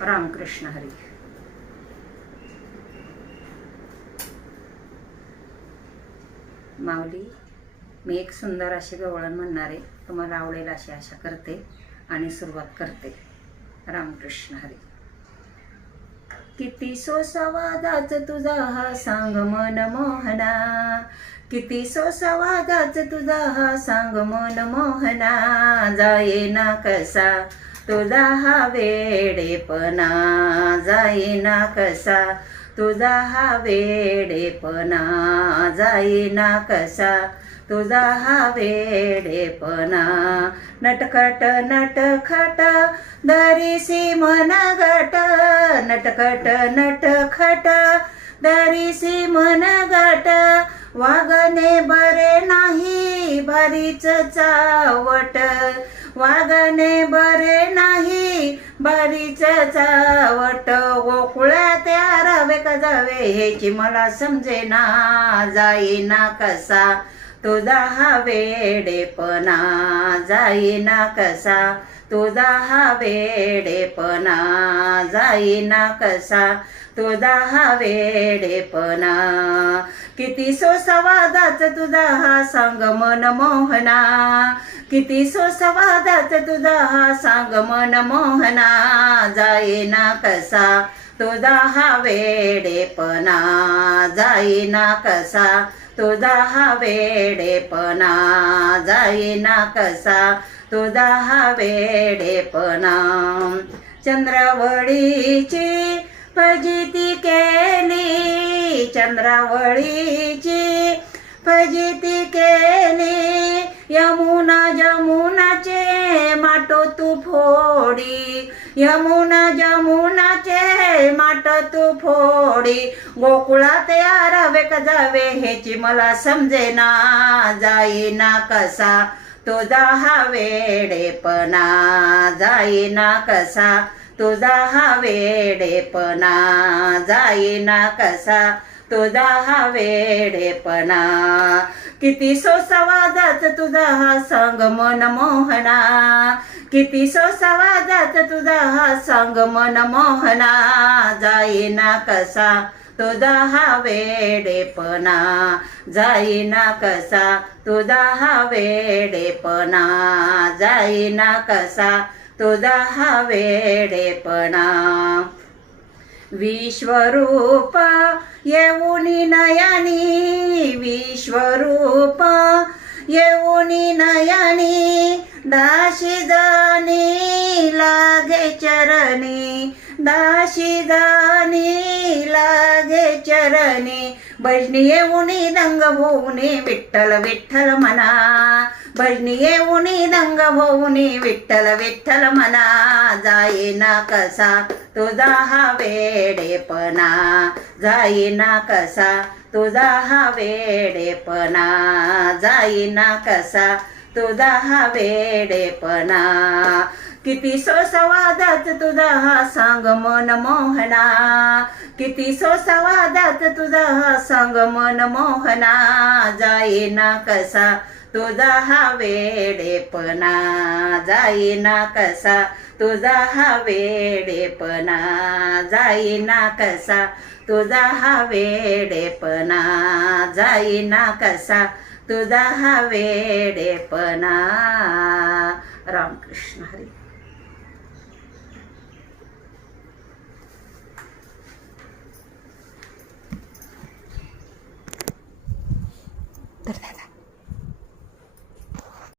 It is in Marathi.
रामकृष्ण हरी. माऊली, मी एक सुंदर अशी गवळण म्हणणार आहे, तुम्हाला आवडेल अशी आशा करते आणि सुरुवात करते. रामकृष्ण हरी. किती सोसावादाच तुझा हा सांग मन मोहना, किती सोसावादाच तुझा हा सांग मन मोहना, जाईना कसा तुझा हा वेडेपणा, जाईना कसा तुझा हा वेडेपणा, जाईना कसा तुझा हा वेडेपणा. नटखट नटखट दरीसी मन गट, नटखट नटखट दरीसी मन गट, वागणे बरे नाही भारीच चावट, वागणे बरे नाही भारीच चावट. गोकुळात आरावे का जावे हेची मला समजेना, जाईना कसा तुझा हा वेडेपणा, जाईना कसा तुझा हा वेडेपणा, जाईना कसा तुझा हा वेडेपणा. किती सोसावादाच तुझा हा सांग मन मोहना, किती सोसावादाच तुझा हा सांग मन मोहना, जाईना कसा तुझा हा वेडेपणा, जाईना कसा तुझा हा वेडेपणा, जाईना कसा तुझा हा वेडेपणा. चंद्रावळीची फजिती केली, चंद्रावळीची फजिती केली, यमुना जमुनाचे माटो तू फोडी, यमुना जमुनाचे माट तू फोडी. गोकुळात आरावे का जावे हेची मला समजेना, जाईना कसा तुझा हा वेडेपणा, जाईना कसा तुझा हा वेडेपणा, जाईना कसा तुझा हा वेडेपणा. किती सोसावादाच तुझा हा सांग मन मोहना, किती सोसावादाच तुझा हा सांग मन मोहना, जाईना कसा तुझा हा वेडेपणा, जाईना कसा तुझा हा वेडेपणा, जाईना कसा तुझा हा वेडेपणा. विश्वरूप येऊनी नयनी, विश्वरूप येऊनी नयनी, दाशी जाणी लागे चरणी, दाशी जाणी लागे चरणी. भजनी येऊनी दंग होऊनी विठ्ठल विठ्ठल म्हणा, भजनी येऊनी दंग होऊनी विठ्ठल विठ्ठल म्हणा, जाईना कसा तुझा हा वेडेपणा, जाईना कसा तुझा हा वेडेपणा, जाईना कसा तुझा हा वेडेपणा. किती सोसावादाच तुझा हा सांग मन मोहना, किती सोसावादाच तुझा हा सांग मन मोहना, जाईना कसा तुझा हा वेडेपणा, जाईना कसा तुझा हा वेडेपणा, जाईना कसा तुझा हा वेडेपणा, जाईना कसा तुझा हा वेडेपणा. रामकृष्ण हरी.